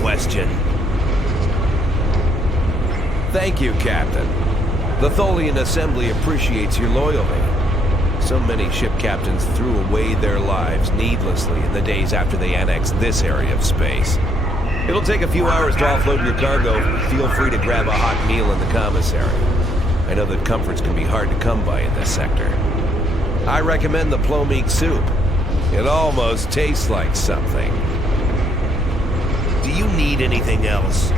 question. Thank you, Captain. The Tholian Assembly appreciates your loyalty. So many ship captains threw away their lives needlessly in the days after they annexed this area of space. It'll take a few hours to offload your cargo. Feel free to grab a hot meal in the commissary. I know that comforts can be hard to come by in this sector. I recommend the plomeek soup. It almost tastes like something. Do you need anything else?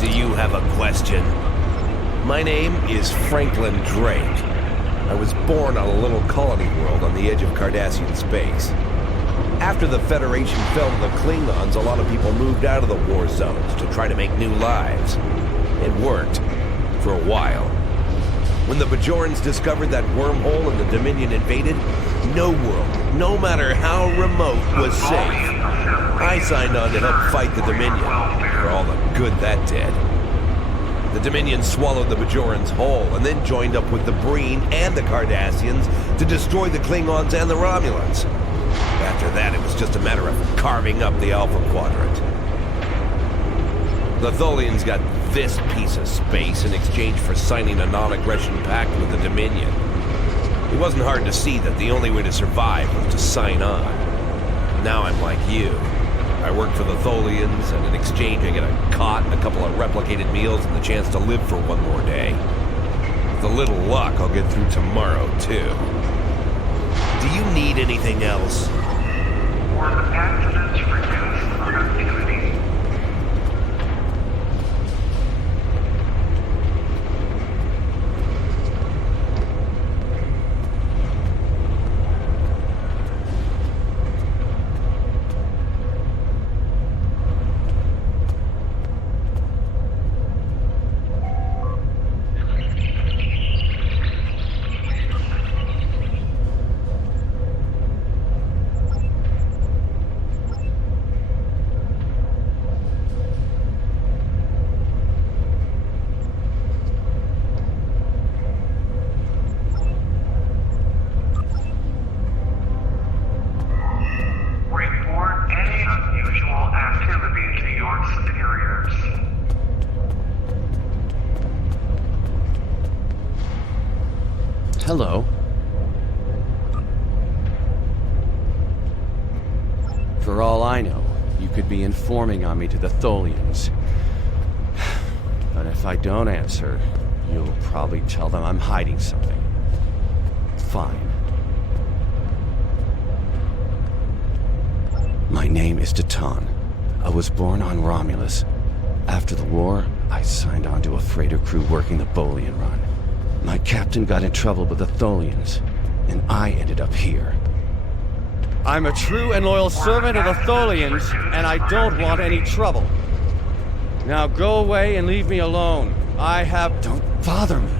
Do you have a question? My name is Franklin Drake. I was born on a little colony world on the edge of Cardassian space. After the Federation fell to the Klingons, a lot of people moved out of the war zones to try to make new lives. It worked. For a while. When the Bajorans discovered that wormhole and the Dominion invaded, no world, no matter how remote, was safe. I signed on to help fight the Dominion, for all the good that did. The Dominion swallowed the Bajorans whole, and then joined up with the Breen and the Cardassians to destroy the Klingons and the Romulans. After that, it was just a matter of carving up the Alpha Quadrant. The Tholians got this piece of space in exchange for signing a non-aggression pact with the Dominion. It wasn't hard to see that the only way to survive was to sign on. Now I'm like you. I work for the Tholians, and in exchange I get a cot, a couple of replicated meals, and the chance to live for one more day. With a little luck, I'll get through tomorrow, too. Do you need anything else? Were the accidents reduced productivity? Report any unusual activity to your superiors. Hello. For all I know, you could be informing on me to the Tholians. But if I don't answer, you'll probably tell them I'm hiding something. Fine. My name is Datan. I was born on Romulus. After the war, I signed on to a freighter crew working the Bolian run. My captain got in trouble with the Tholians, and I ended up here. I'm a true and loyal servant of the Tholians, and I don't want any trouble. Now go away and leave me alone. Don't bother me.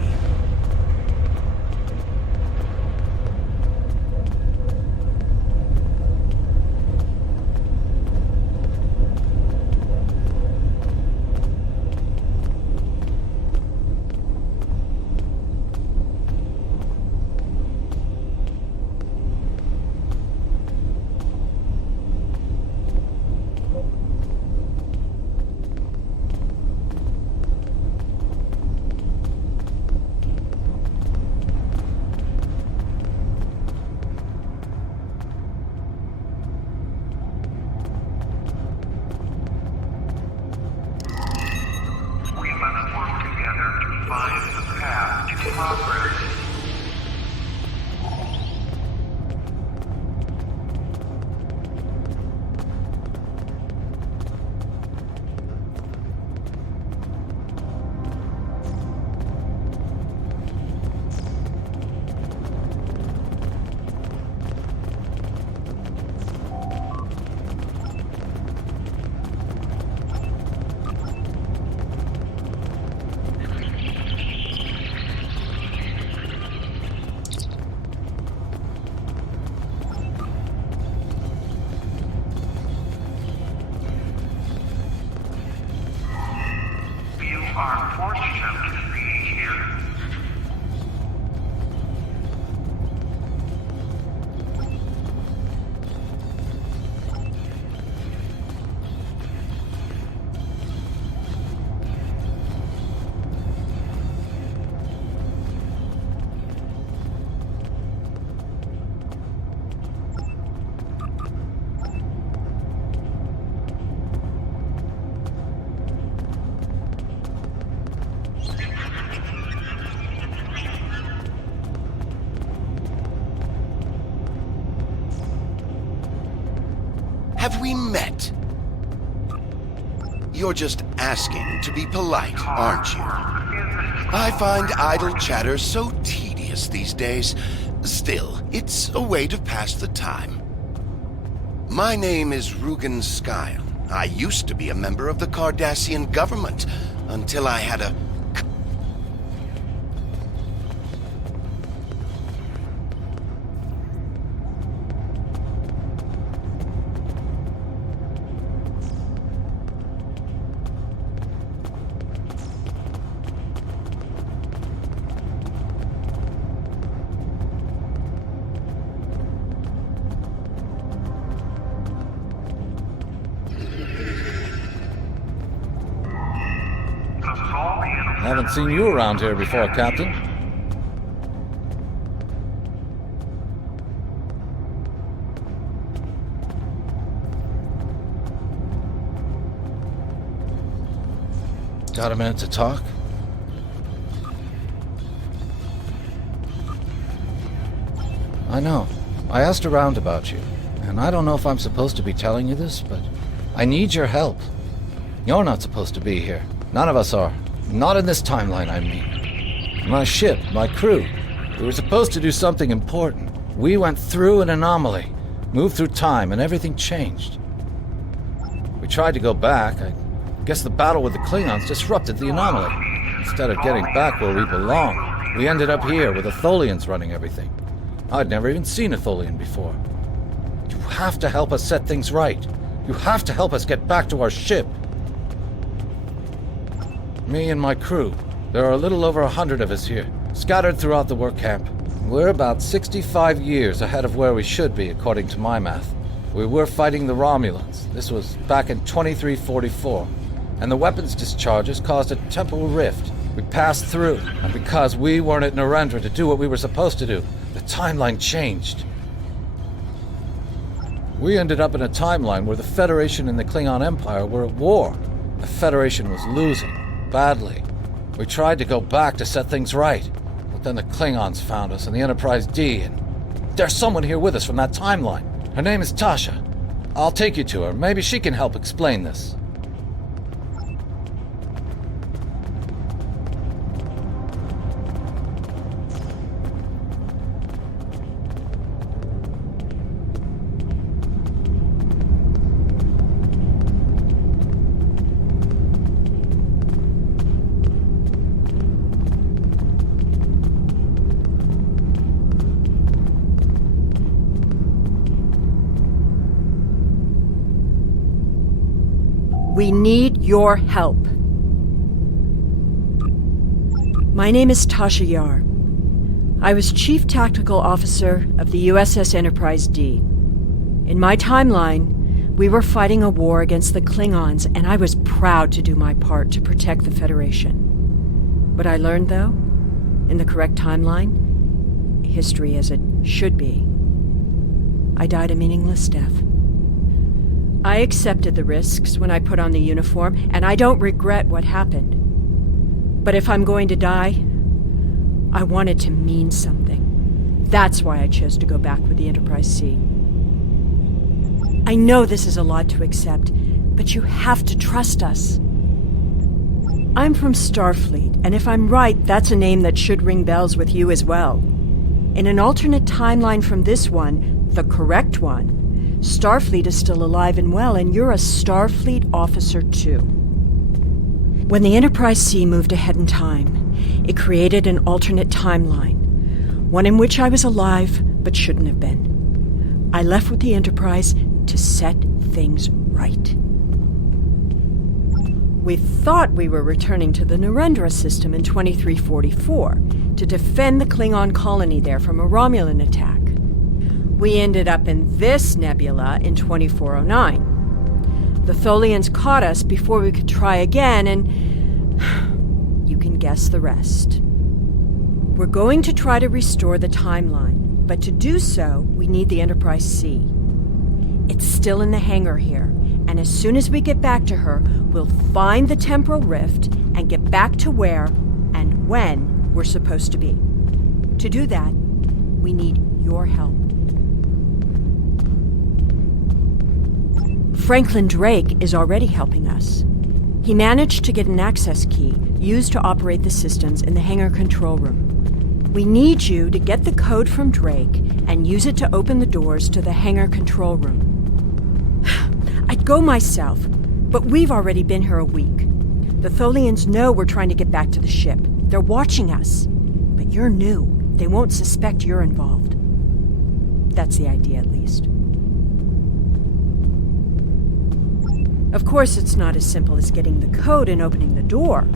We must work together to find the path to progress. You are fortunate to be here. Have we met? You're just asking to be polite, aren't you? I find idle chatter so tedious these days. Still, it's a way to pass the time. My name is Rugen Skyle. I used to be a member of the Cardassian government until I had a... Haven't seen you around here before, Captain. Got a minute to talk? I know. I asked around about you, and I don't know if I'm supposed to be telling you this, but I need your help. You're not supposed to be here. None of us are. Not in this timeline, I mean. My ship, my crew, we were supposed to do something important. We went through an anomaly, moved through time, and everything changed. We tried to go back. I guess the battle with the Klingons disrupted the anomaly. Instead of getting back where we belong, we ended up here with the Tholians running everything. I'd never even seen a Tholian before. You have to help us set things right. You have to help us get back to our ship. Me and my crew. There are a little over 100 of us here, scattered throughout the work camp. We're about 65 years ahead of where we should be, according to my math. We were fighting the Romulans. This was back in 2344. And the weapons discharges caused a temporal rift. We passed through, and because we weren't at Narendra to do what we were supposed to do, the timeline changed. We ended up in a timeline where the Federation and the Klingon Empire were at war. The Federation was losing, badly. We tried to go back to set things right, but then the Klingons found us and the Enterprise D, and there's someone here with us from that timeline. Her name is Tasha. I'll take you to her. Maybe she can help explain this. We need your help. My name is Tasha Yar. I was Chief Tactical Officer of the USS Enterprise D. In my timeline, we were fighting a war against the Klingons, and I was proud to do my part to protect the Federation. What I learned, though, in the correct timeline, history as it should be, I died a meaningless death. I accepted the risks when I put on the uniform, and I don't regret what happened. But if I'm going to die, I want it to mean something. That's why I chose to go back with the Enterprise C. I know this is a lot to accept, but you have to trust us. I'm from Starfleet, and if I'm right, that's a name that should ring bells with you as well. In an alternate timeline from this one, the correct one, Starfleet is still alive and well, and you're a Starfleet officer too. When the Enterprise C moved ahead in time, it created an alternate timeline, one in which I was alive but shouldn't have been. I left with the Enterprise to set things right. We thought we were returning to the Narendra system in 2344 to defend the Klingon colony there from a Romulan attack. We ended up in this nebula in 2409. The Tholians caught us before we could try again, and you can guess the rest. We're going to try to restore the timeline, but to do so, we need the Enterprise C. It's still in the hangar here, and as soon as we get back to her, we'll find the temporal rift and get back to where and when we're supposed to be. To do that, we need your help. Franklin Drake is already helping us. He managed to get an access key used to operate the systems in the hangar control room. We need you to get the code from Drake and use it to open the doors to the hangar control room. I'd go myself, but we've already been here a week. The Tholians know we're trying to get back to the ship. They're watching us. But you're new. They won't suspect you're involved. That's the idea, at least. Of course, it's not as simple as getting the code and opening the door.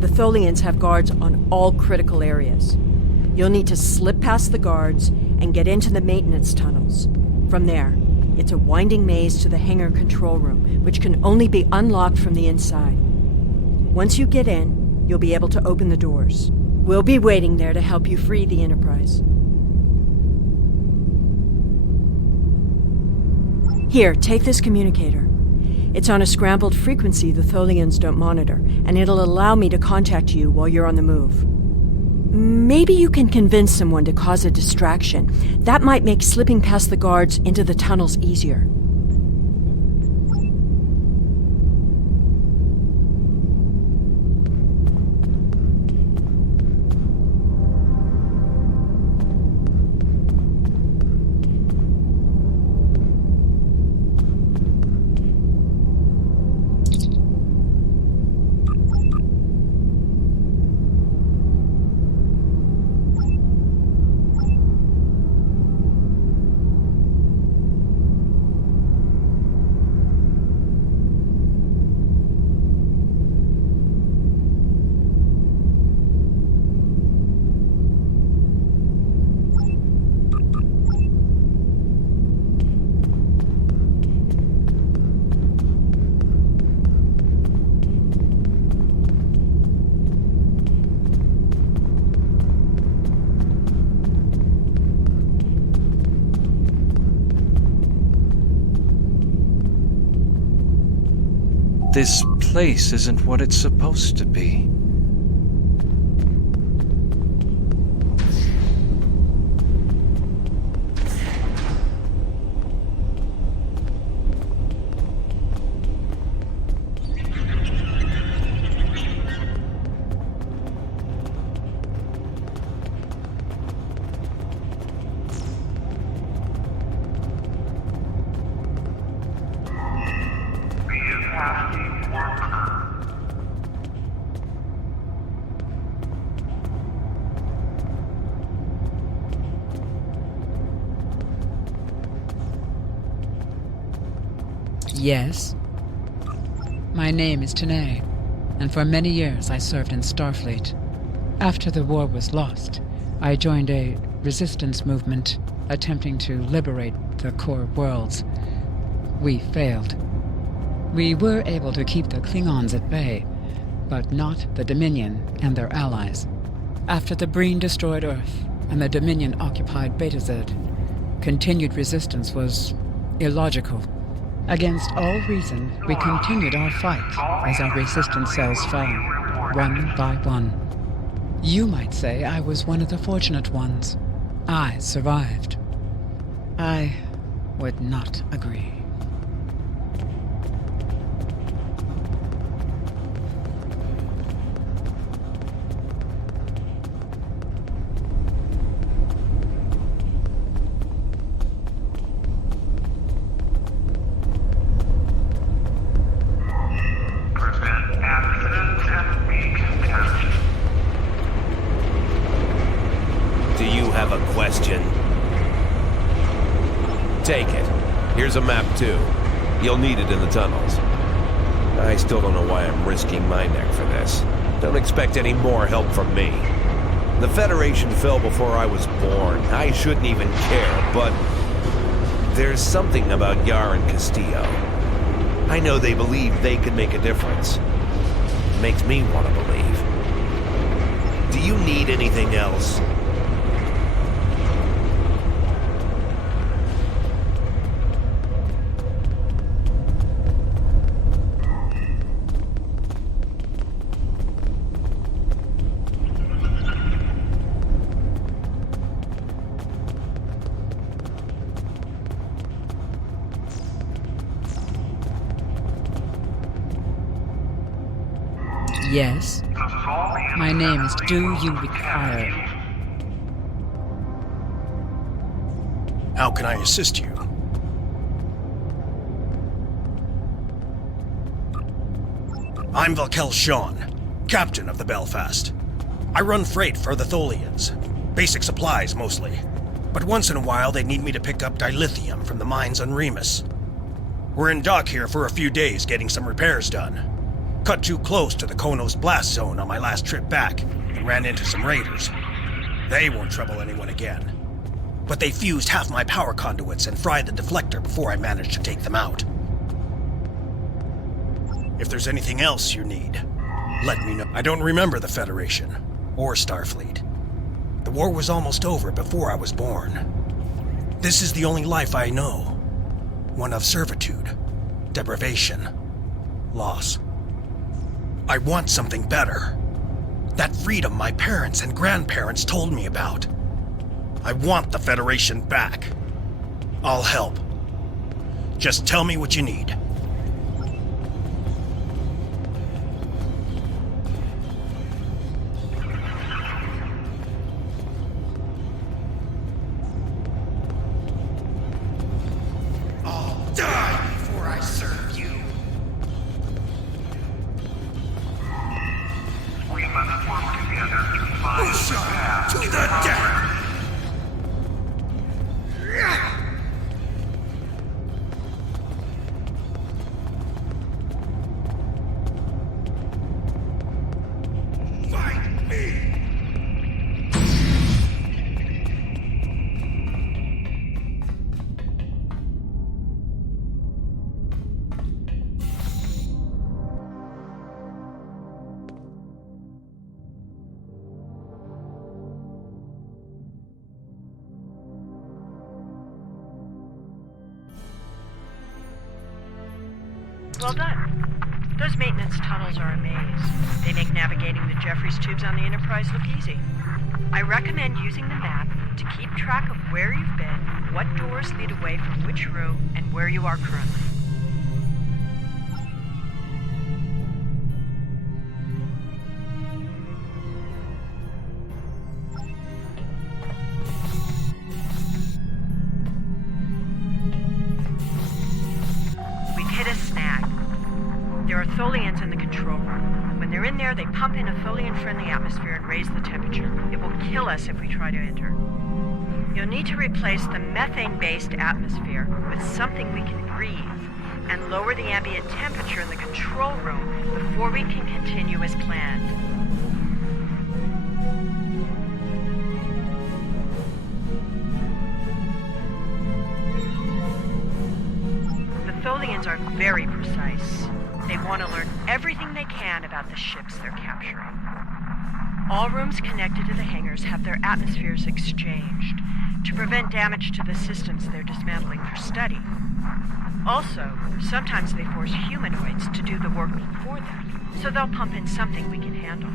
The Tholians have guards on all critical areas. You'll need to slip past the guards and get into the maintenance tunnels. From there, it's a winding maze to the hangar control room, which can only be unlocked from the inside. Once you get in, you'll be able to open the doors. We'll be waiting there to help you free the Enterprise. Here, take this communicator. It's on a scrambled frequency the Tholians don't monitor, and it'll allow me to contact you while you're on the move. Maybe you can convince someone to cause a distraction. That might make slipping past the guards into the tunnels easier. This place isn't what it's supposed to be. Yes. My name is Tanae, and for many years I served in Starfleet. After the war was lost, I joined a resistance movement attempting to liberate the core worlds. We failed. We were able to keep the Klingons at bay, but not the Dominion and their allies. After the Breen destroyed Earth and the Dominion occupied Beta Z, continued resistance was illogical. Against all reason, we continued our fight as our resistance cells fell, one by one. You might say I was one of the fortunate ones. I survived. I would not agree. Take it. Here's a map, too. You'll need it in the tunnels. I still don't know why I'm risking my neck for this. Don't expect any more help from me. The Federation fell before I was born. I shouldn't even care, but there's something about Yar and Castillo. I know they believe they can make a difference. It makes me want to believe. Do you need anything else? Yes. My name is Do You Require? How can I assist you? I'm Valkel Shawn, captain of the Belfast. I run freight for the Tholians. Basic supplies, mostly. But once in a while, they need me to pick up dilithium from the mines on Remus. We're in dock here for a few days getting some repairs done. Cut too close to the Konos blast zone on my last trip back and ran into some raiders. They won't trouble anyone again. But they fused half my power conduits and fried the deflector before I managed to take them out. If there's anything else you need, Let me know. I don't remember the Federation or Starfleet. The war was almost over before I was born. This is the only life I know. One of servitude, deprivation, loss. I want something better. That freedom my parents and grandparents told me about. I want the Federation back. I'll help. Just tell me what you need. Well done. Those maintenance tunnels are a maze. They make navigating the Jeffries tubes on the Enterprise look easy. I recommend using the map to keep track of where you've been, what doors lead away from which room, and where you are currently. Tholians in the control room. When they're in there, they pump in a Tholian-friendly atmosphere and raise the temperature. It will kill us if we try to enter. You'll need to replace the methane-based atmosphere with something we can breathe and lower the ambient temperature in the control room before we can continue as planned. The Tholians are very precise. They want to learn everything they can about the ships they're capturing. All rooms connected to the hangars have their atmospheres exchanged to prevent damage to the systems they're dismantling for study. Also, sometimes they force humanoids to do the work for them, so they'll pump in something we can handle.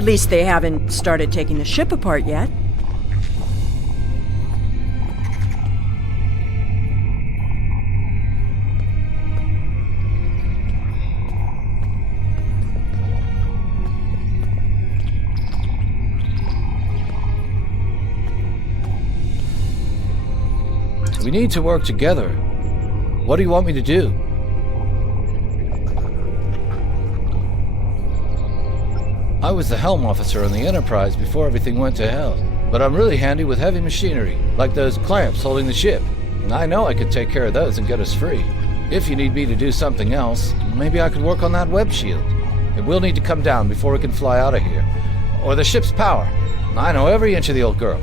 At least they haven't started taking the ship apart yet. We need to work together. What do you want me to do? I was the helm officer on the Enterprise before everything went to hell. But I'm really handy with heavy machinery, like those clamps holding the ship. And I know I could take care of those and get us free. If you need me to do something else, maybe I could work on that web shield. It will need to come down before we can fly out of here. Or the ship's power. I know every inch of the old girl.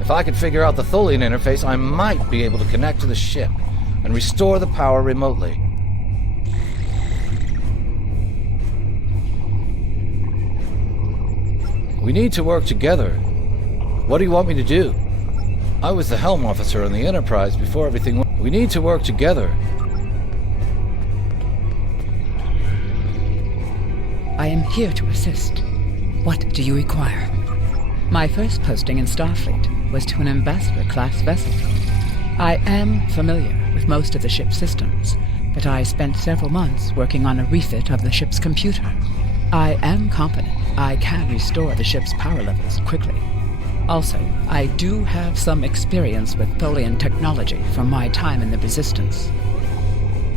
If I could figure out the Tholian interface, I might be able to connect to the ship and restore the power remotely. We need to work together. What do you want me to do? I was the helm officer on the Enterprise before everything went. We need to work together. I am here to assist. What do you require? My first posting in Starfleet was to an ambassador-class vessel. I am familiar with most of the ship's systems, but I spent several months working on a refit of the ship's computer. I am confident I can restore the ship's power levels quickly. Also, I do have some experience with Tholian technology from my time in the Resistance.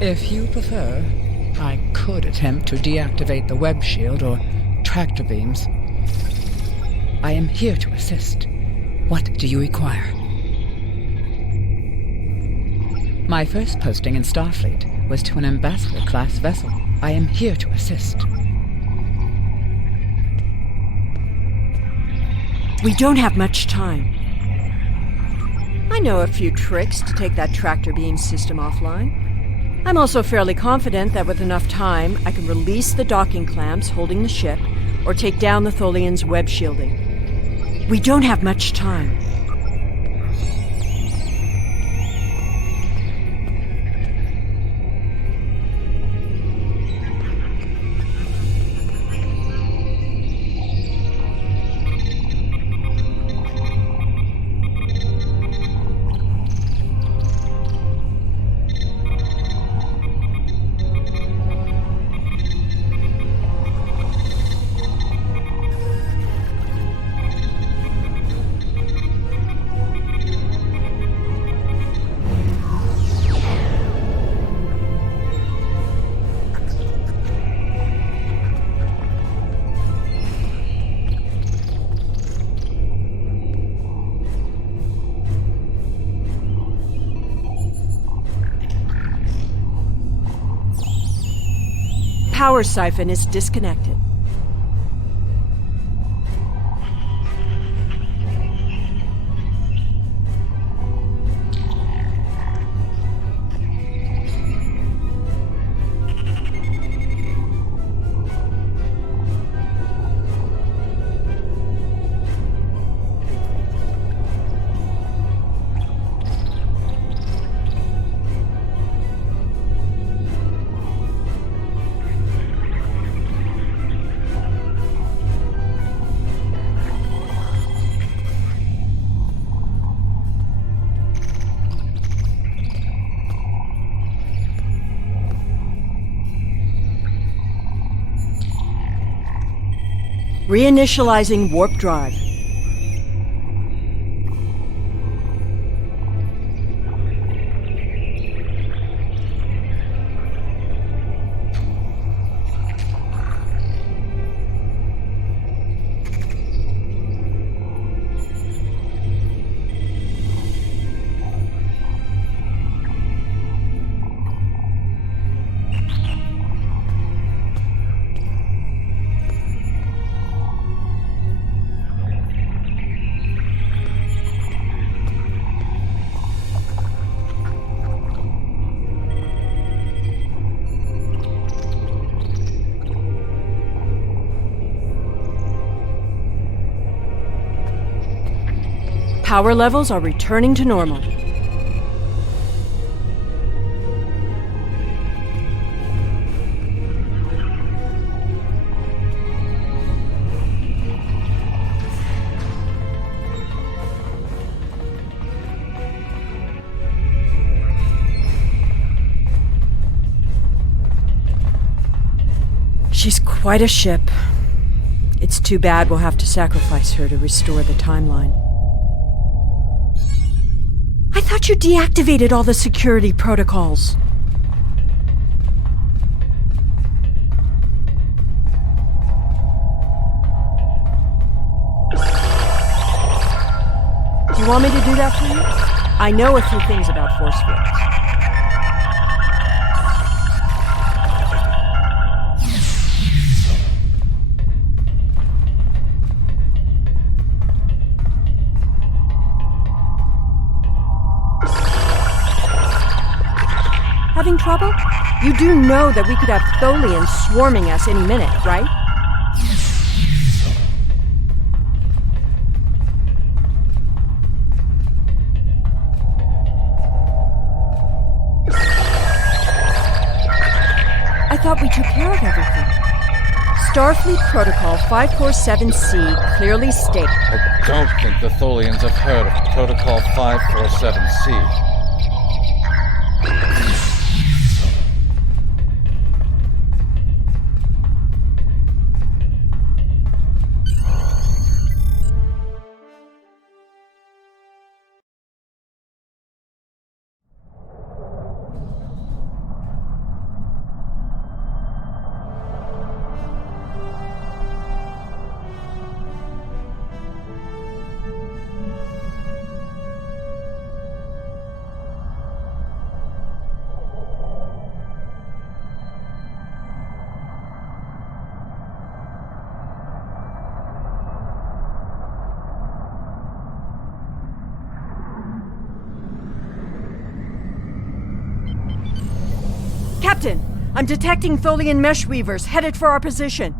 If you prefer, I could attempt to deactivate the web shield or tractor beams. I am here to assist. What do you require? My first posting in Starfleet was to an ambassador-class vessel. I am here to assist. We don't have much time. I know a few tricks to take that tractor beam system offline. I'm also fairly confident that with enough time, I can release the docking clamps holding the ship or take down the Tholian's web shielding. We don't have much time. Power siphon is disconnected. Reinitializing warp drive. Power levels are returning to normal. She's quite a ship. It's too bad we'll have to sacrifice her to restore the timeline. I thought you deactivated all the security protocols. Do you want me to do that for you? I know a few things about force fields. Having trouble? You do know that we could have Tholians swarming us any minute, right? I thought we took care of everything. Starfleet Protocol 547C clearly states... I don't think the Tholians have heard of Protocol 547C. Captain, I'm detecting Tholian mesh weavers headed for our position.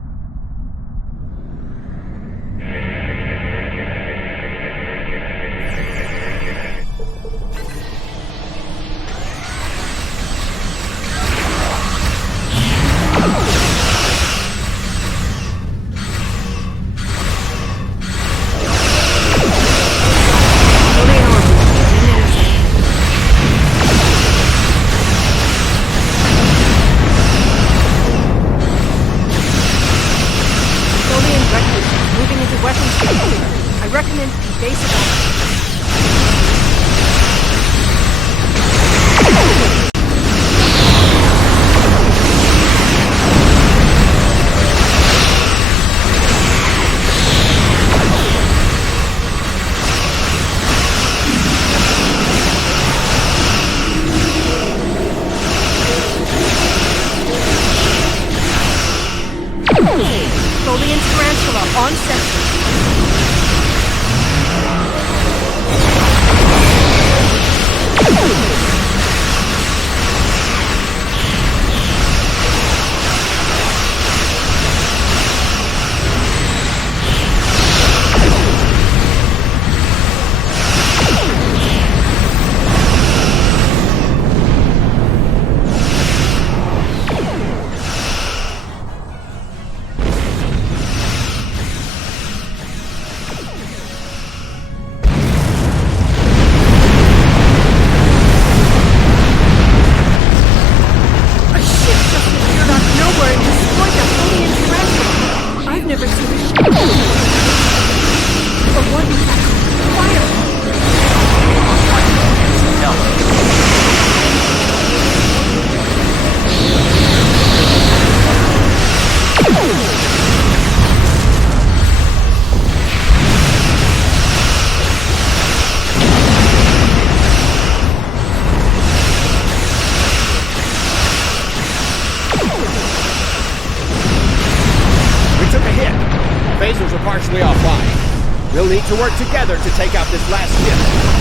Phasers are partially offline. We'll need to work together to take out this last ship.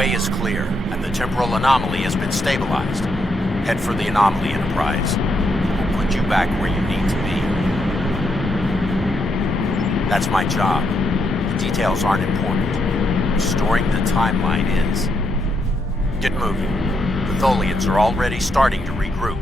way is clear, and the temporal anomaly has been stabilized. Head for the anomaly, Enterprise. We'll put you back where you need to be. That's my job. The details aren't important. Restoring the timeline is. Get moving. The Tholians are already starting to regroup.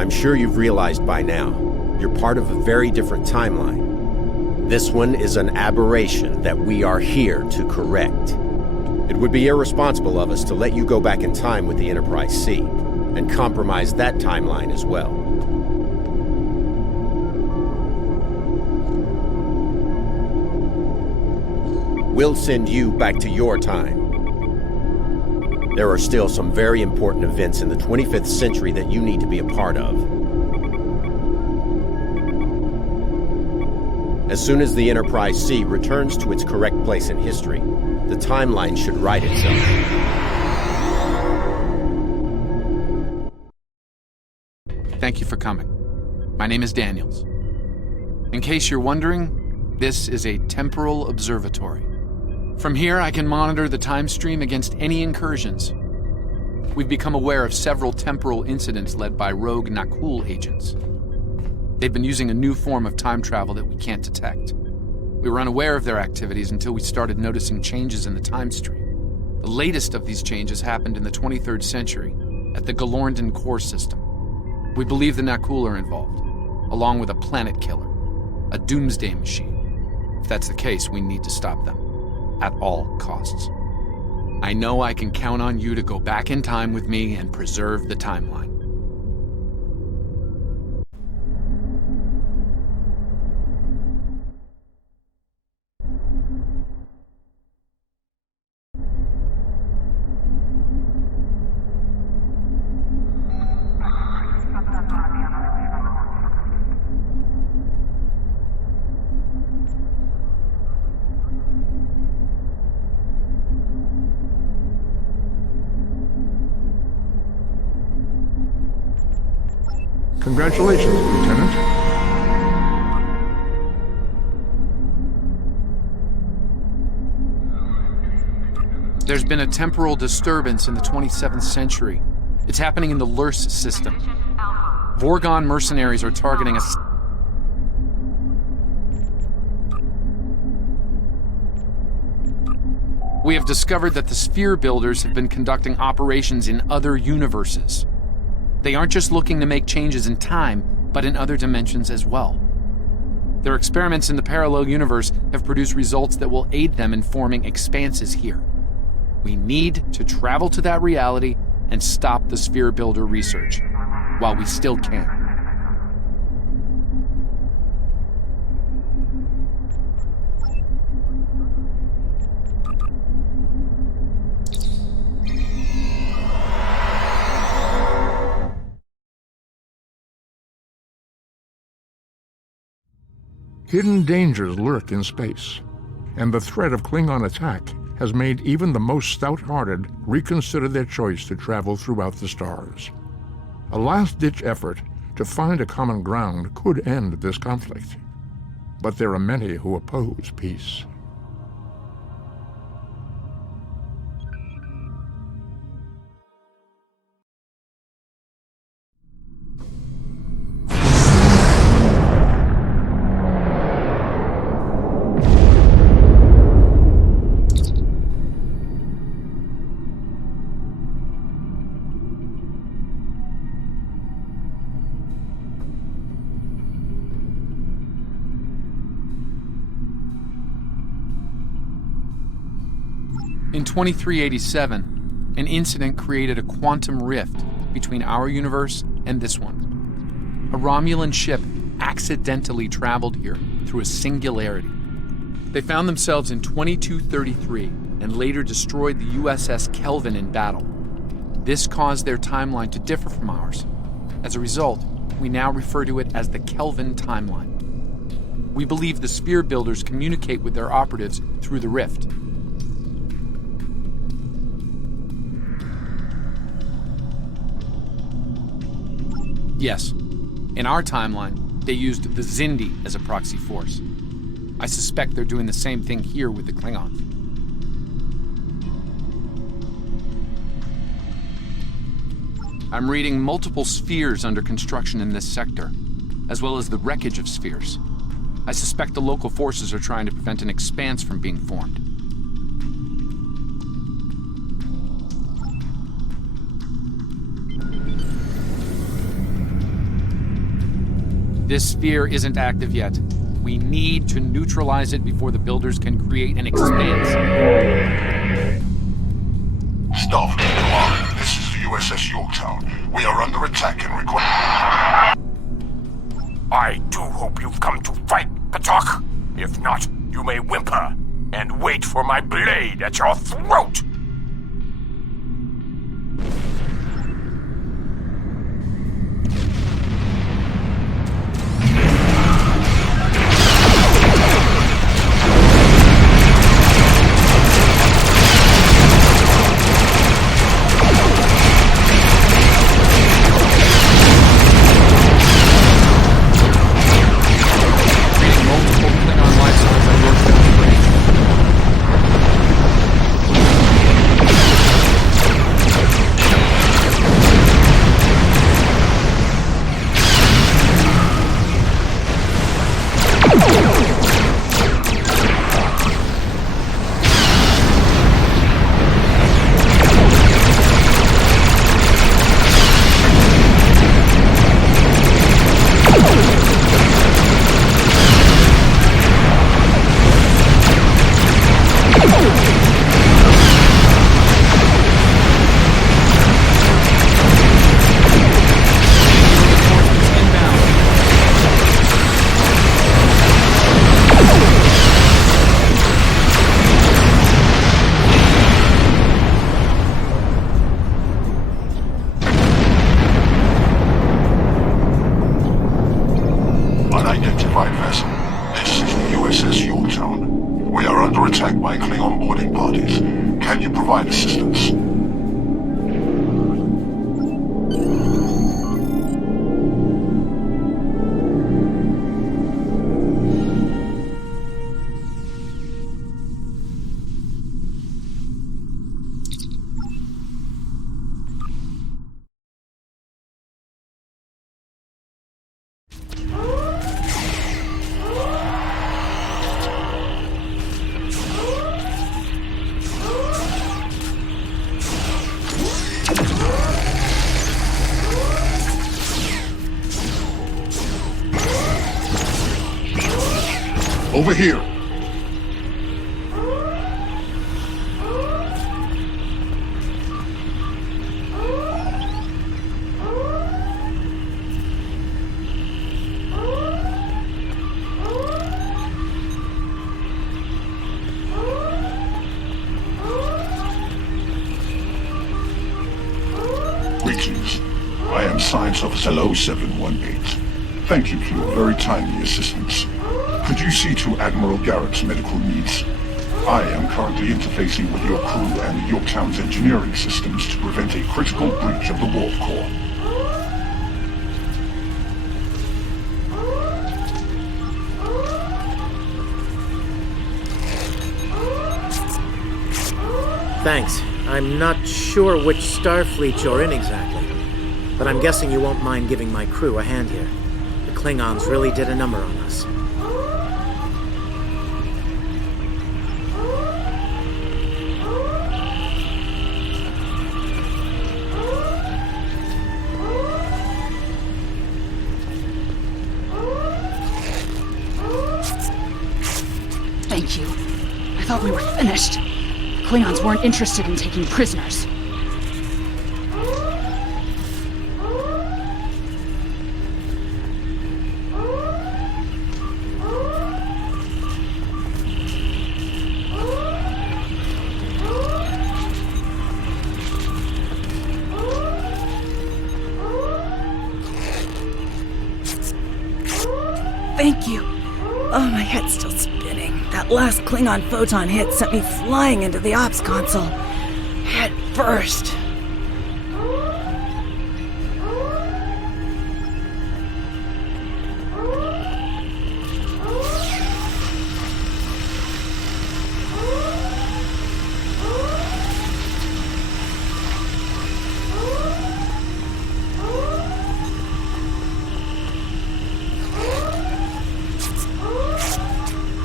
I'm sure you've realized by now, you're part of a very different timeline. This one is an aberration that we are here to correct. It would be irresponsible of us to let you go back in time with the Enterprise C, and compromise that timeline as well. We'll send you back to your time. There are still some very important events in the 25th century that you need to be a part of. As soon as the Enterprise C returns to its correct place in history, the timeline should right itself. Thank you for coming. My name is Daniels. In case you're wondering, this is a temporal observatory. From here, I can monitor the time stream against any incursions. We've become aware of several temporal incidents led by rogue Nakul agents. They've been using a new form of time travel that we can't detect. We were unaware of their activities until we started noticing changes in the time stream. The latest of these changes happened in the 23rd century at the Galorndon core system. We believe the Nakul are involved, along with a planet killer, a doomsday machine. If that's the case, we need to stop them. At all costs. I know I can count on you to go back in time with me and preserve the timeline. Congratulations, Lieutenant. There's been a temporal disturbance in the 27th century. It's happening in the Lurs system. Vorgon mercenaries are targeting us. We have discovered that the Sphere Builders have been conducting operations in other universes. They aren't just looking to make changes in time, but in other dimensions as well. Their experiments in the parallel universe have produced results that will aid them in forming expanses here. We need to travel to that reality and stop the Sphere Builder research, while we still can. Hidden dangers lurk in space, and the threat of Klingon attack has made even the most stout-hearted reconsider their choice to travel throughout the stars. A last-ditch effort to find a common ground could end this conflict, but there are many who oppose peace. In 2387, an incident created a quantum rift between our universe and this one. A Romulan ship accidentally traveled here through a singularity. They found themselves in 2233 and later destroyed the USS Kelvin in battle. This caused their timeline to differ from ours. As a result, we now refer to it as the Kelvin timeline. We believe the Spear Builders communicate with their operatives through the rift. Yes, in our timeline, they used the Zindi as a proxy force. I suspect they're doing the same thing here with the Klingons. I'm reading multiple spheres under construction in this sector, as well as the wreckage of spheres. I suspect the local forces are trying to prevent an expanse from being formed. This sphere isn't active yet. We need to neutralize it before the builders can create an expanse. Starfleet Command, this is the USS Yorktown. We are under attack and require... I do hope you've come to fight, Patok. If not, you may whimper and wait for my blade at your throat. Unidentified vessel. This is the USS Yorktown. We are under attack by Klingon boarding parties. Can you provide assistance? Over here. Greetings. I am Science Officer 0718. Thank you for your very timely assistance. Could you see to Admiral Garrett's medical needs? I am currently interfacing with your crew and Yorktown's engineering systems to prevent a critical breach of the warp core. Thanks. I'm not sure which Starfleet you're in exactly, but I'm guessing you won't mind giving my crew a hand here. The Klingons really did a number on us. Thank you. I thought we were finished. The Klingons weren't interested in taking prisoners. That last Klingon photon hit sent me flying into the ops console. Head first.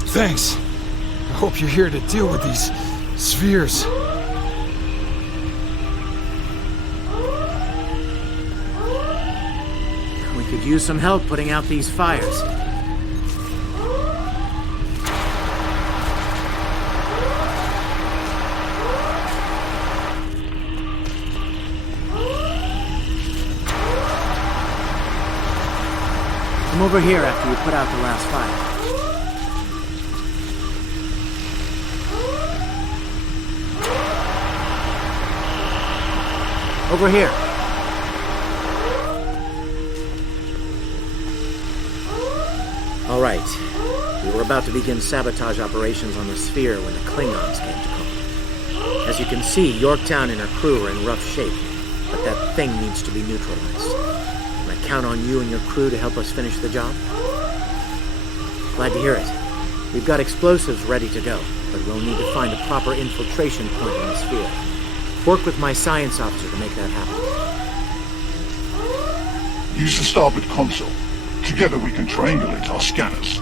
Thanks. I hope you're here to deal with these spheres. We could use some help putting out these fires. Come over here after you put out the last fire. Over here. All right. We were about to begin sabotage operations on the sphere when the Klingons came to call. As you can see, Yorktown and her crew are in rough shape, but that thing needs to be neutralized. Can I count on you and your crew to help us finish the job? Glad to hear it. We've got explosives ready to go, but we'll need to find a proper infiltration point on the sphere. Work with my science officer to make that happen. Use the starboard console. Together we can triangulate our scanners.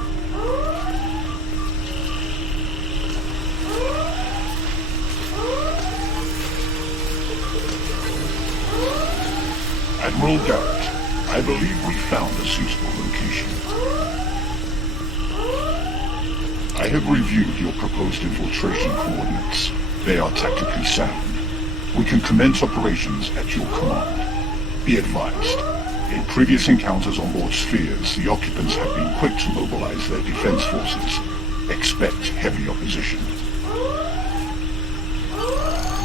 Admiral Garrett, I believe we found a suitable location. I have reviewed your proposed infiltration coordinates. They are tactically sound. We can commence operations at your command. Be advised, in previous encounters on board spheres, the occupants have been quick to mobilize their defense forces. Expect heavy opposition.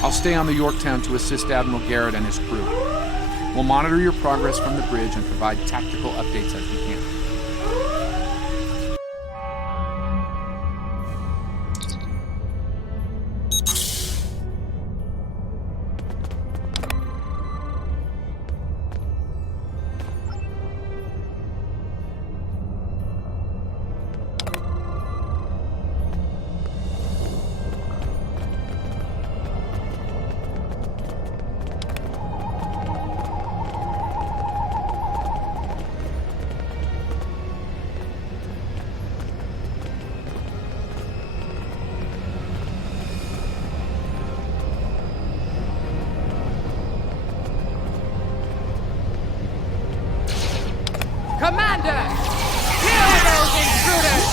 I'll stay on the Yorktown to assist Admiral Garrett and his crew. We'll monitor your progress from the bridge and provide tactical updates as we can. Commander! Kill those intruders!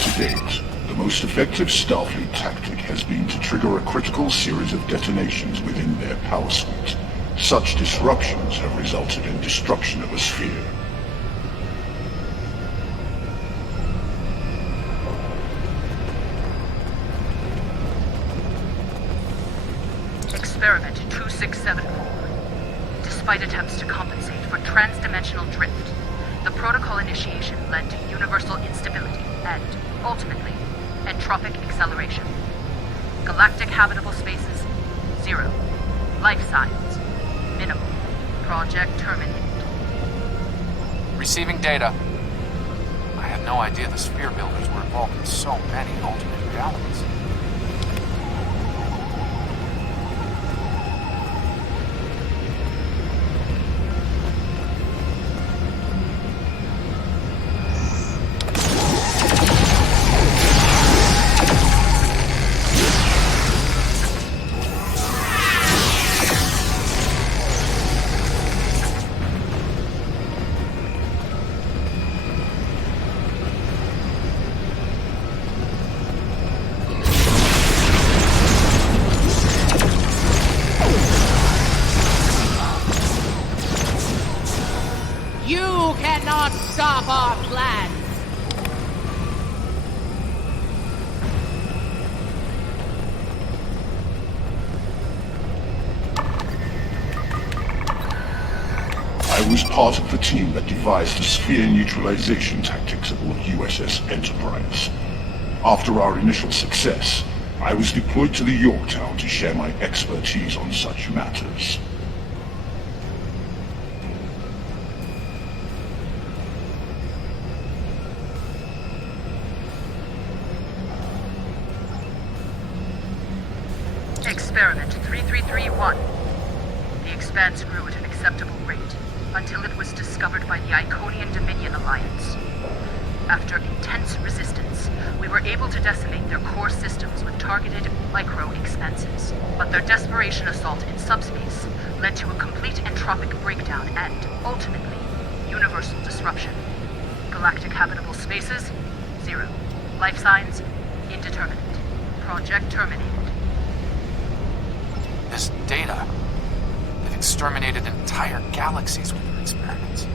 To date, the most effective Starfleet tactic has been to trigger a critical series of detonations within their power suite. Such disruptions have resulted in destruction of a sphere. Experiment 2674. Despite attempts to compensate for transdimensional drift, the protocol initiation led to universal instability and, ultimately, entropic acceleration. Galactic habitable spaces, 0. Life signs, minimal. Project terminated. Receiving data. I had no idea the sphere builders were involved in so many alternate realities. I was part of the team that devised the sphere neutralization tactics aboard USS Enterprise. After our initial success, I was deployed to the Yorktown to share my expertise on such matters. Experiment 3331. The Expanse grew at an acceptable rate until it was discovered by the Iconian Dominion Alliance. After intense resistance, we were able to decimate their core systems with targeted micro-expanses. But their desperation assault in subspace led to a complete entropic breakdown and, ultimately, universal disruption. Galactic habitable spaces, 0. Life signs, indeterminate. Project terminated. This data. They've exterminated entire galaxies with their experiments.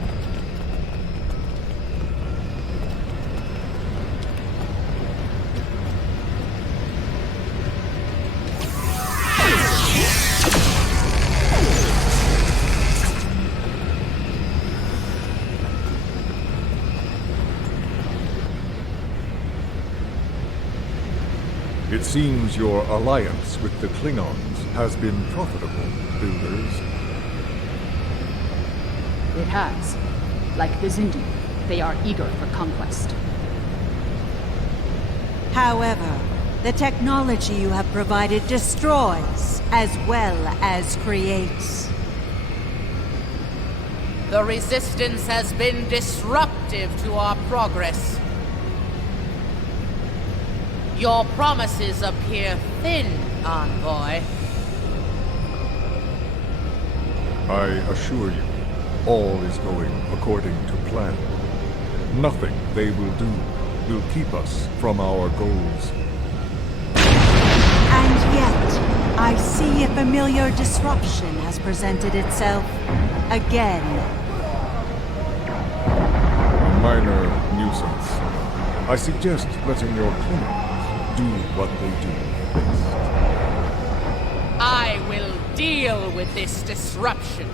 It seems your alliance with the Klingons has been profitable, builders. It has. Like the Zindi, they are eager for conquest. However, the technology you have provided destroys as well as creates. The Resistance has been disruptive to our progress. Your promises appear thin, Envoy. I assure you, all is going according to plan. Nothing they will do will keep us from our goals. And yet, I see a familiar disruption has presented itself again. A minor nuisance. I suggest letting your Klingons do what they do best. I will deal with this disruption.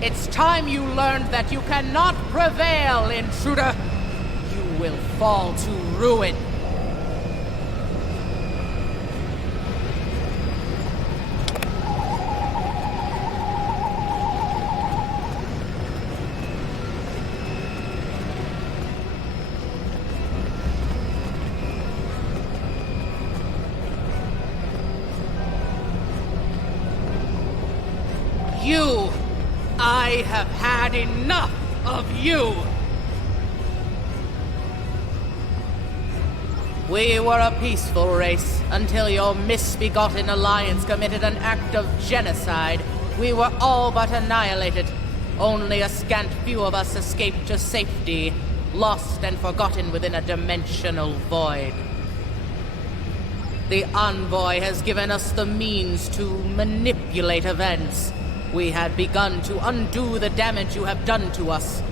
It's time you learned that you cannot prevail, intruder. You will fall to ruin. You! I have had enough of you! We were a peaceful race until your misbegotten alliance committed an act of genocide. We were all but annihilated. Only a scant few of us escaped to safety, lost and forgotten within a dimensional void. The Envoy has given us the means to manipulate events. We had begun to undo the damage you have done to us.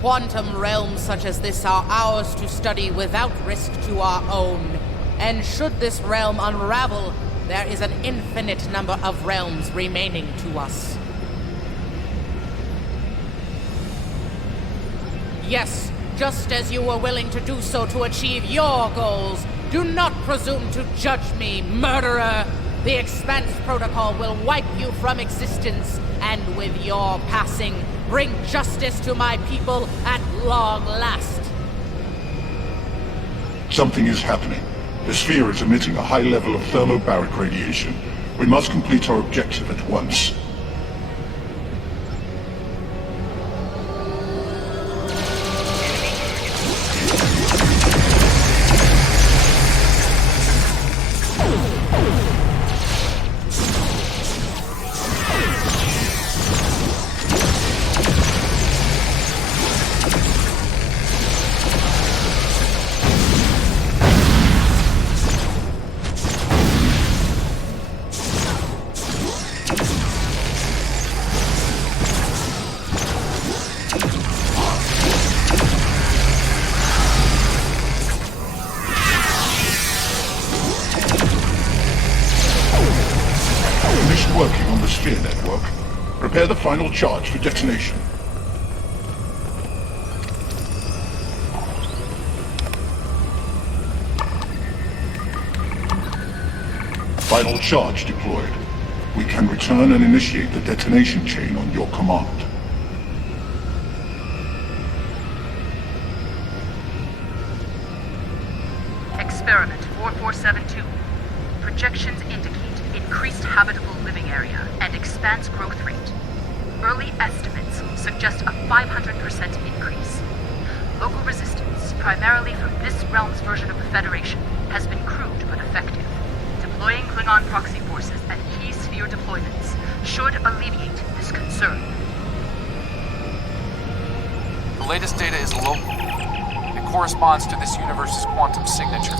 Quantum realms such as this are ours to study without risk to our own. And should this realm unravel, there is an infinite number of realms remaining to us. Yes, just as you were willing to do so to achieve your goals, do not presume to judge me, murderer! The Expanse Protocol will wipe you from existence, and with your passing, bring justice to my people at long last. Something is happening. The sphere is emitting a high level of thermobaric radiation. We must complete our objective at once. Working on the sphere network. Prepare the final charge for detonation. Final charge deployed. We can return and initiate the detonation chain on your command. Experiment 4472. Projections indicate increased habitable living area and expanse growth rate. Early estimates suggest a 500% increase. Local resistance, primarily from this realm's version of the Federation, has been crude but effective. Deploying Klingon proxy forces at key sphere deployments should alleviate this concern. The latest data is local. It corresponds to this universe's quantum signature.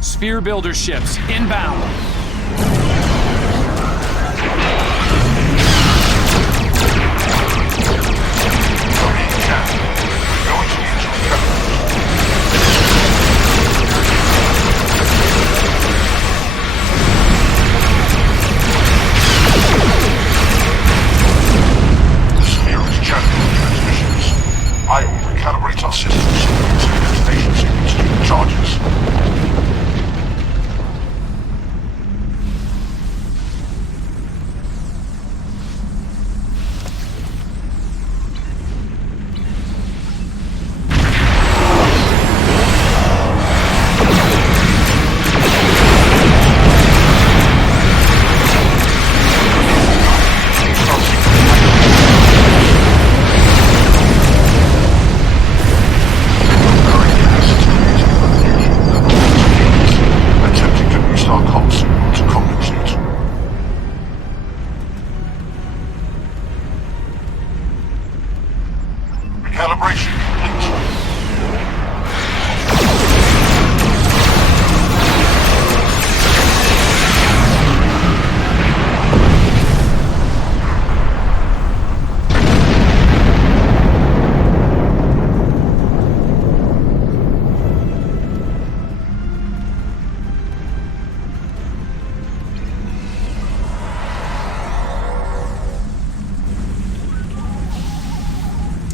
Sphere builder ships inbound. The sphere is channeling transmissions. I will recalibrate our systems so detonation signals to the charges.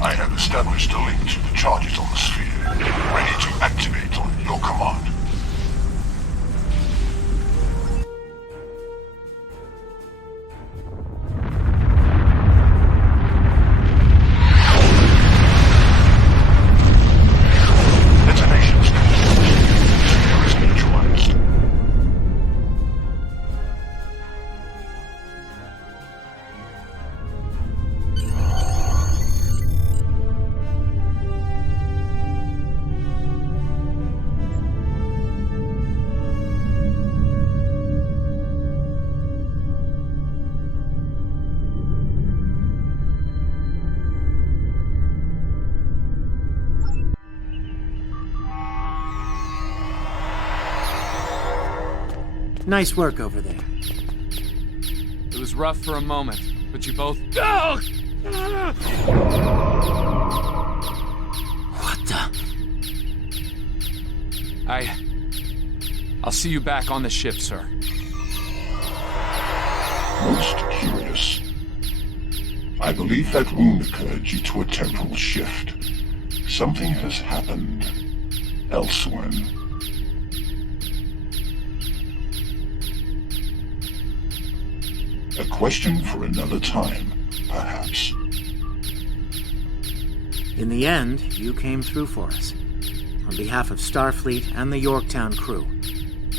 I have established a link to the charges on the sphere, ready to activate on your command. Detonations complete. Sphere is neutralized. Nice work over there. It was rough for a moment, but you both... What the... I'll see you back on the ship, sir. Most curious. I believe that wound occurred due to a temporal shift. Something has happened elsewhere. A question for another time, perhaps. In the end, you came through for us. On behalf of Starfleet and the Yorktown crew,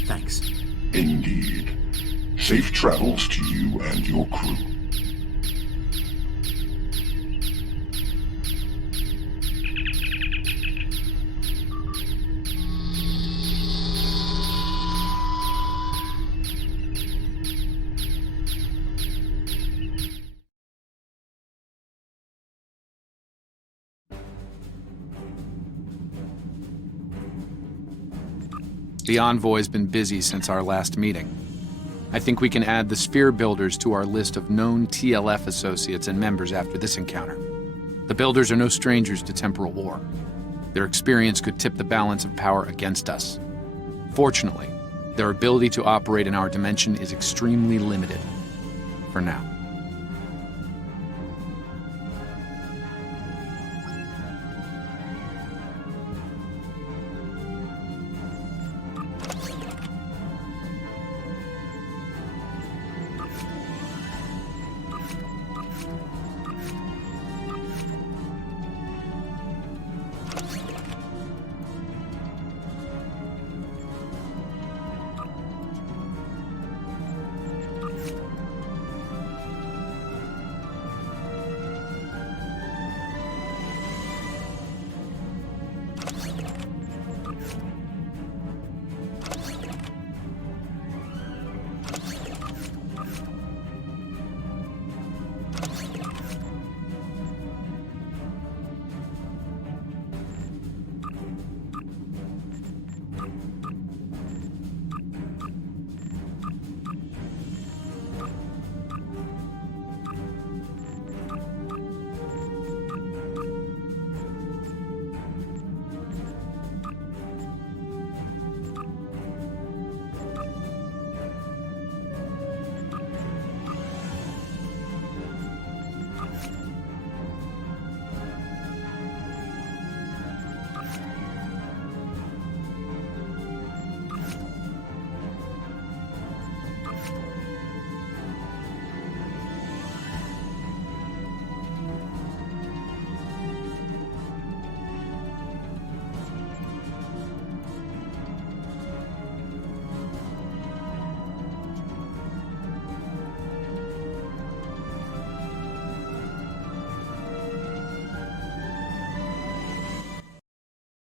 thanks. Indeed. Safe travels to you and your crew. The Envoy's been busy since our last meeting. I think we can add the Sphere Builders to our list of known TLF associates and members after this encounter. The Builders are no strangers to temporal war. Their experience could tip the balance of power against us. Fortunately, their ability to operate in our dimension is extremely limited. For now.